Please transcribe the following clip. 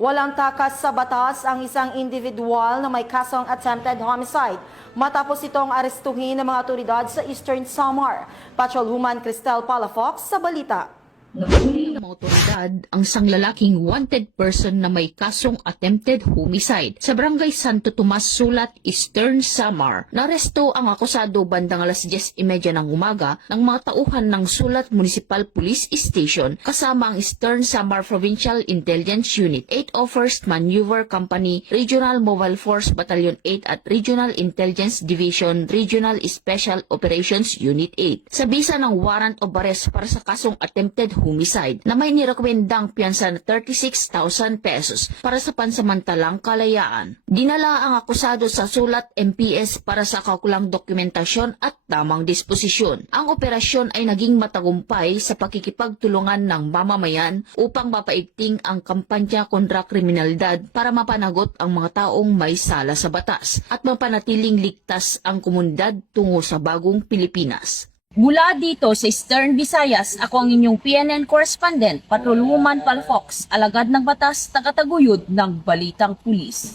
Walang takas sa batas ang isang individual na may kasong attempted homicide matapos itong arestuhin ng mga otoridad sa Eastern Samar. Patrolwoman Cristel Palafox sa balita. Nahuli ng mga otoridad ang isang lalaking wanted person na may kasong attempted homicide sa Barangay Santo Tomas, Sulat, Eastern Samar. Naresto ang akusado bandang alas 10:30 ng umaga ng mga tauhan ng Sulat Municipal Police Station kasama ang Eastern Samar Provincial Intelligence Unit, 801st Maneuver Company, Regional Mobile Force Battalion 8 at Regional Intelligence Division, Regional Special Operations Unit 8. Sa bisa ng warrant of arrest para sa kasong attempted homicide na may nirekomendang piyansa na 36,000 pesos para sa pansamantalang kalayaan. Dinala ang akusado sa Sulat MPS para sa kaukulang dokumentasyon at tamang disposisyon. Ang operasyon ay naging matagumpay sa pakikipagtulungan ng mamamayan upang mapaigting ang kampanya kontra kriminalidad para mapanagot ang mga taong may sala sa batas at mapanatiling ligtas ang komunidad tungo sa bagong Pilipinas. Mula dito sa Eastern Visayas, ako ang inyong PNN correspondent, Patrolwoman Palafox, alagad ng batas, tagataguyod ng Balitang Pulis.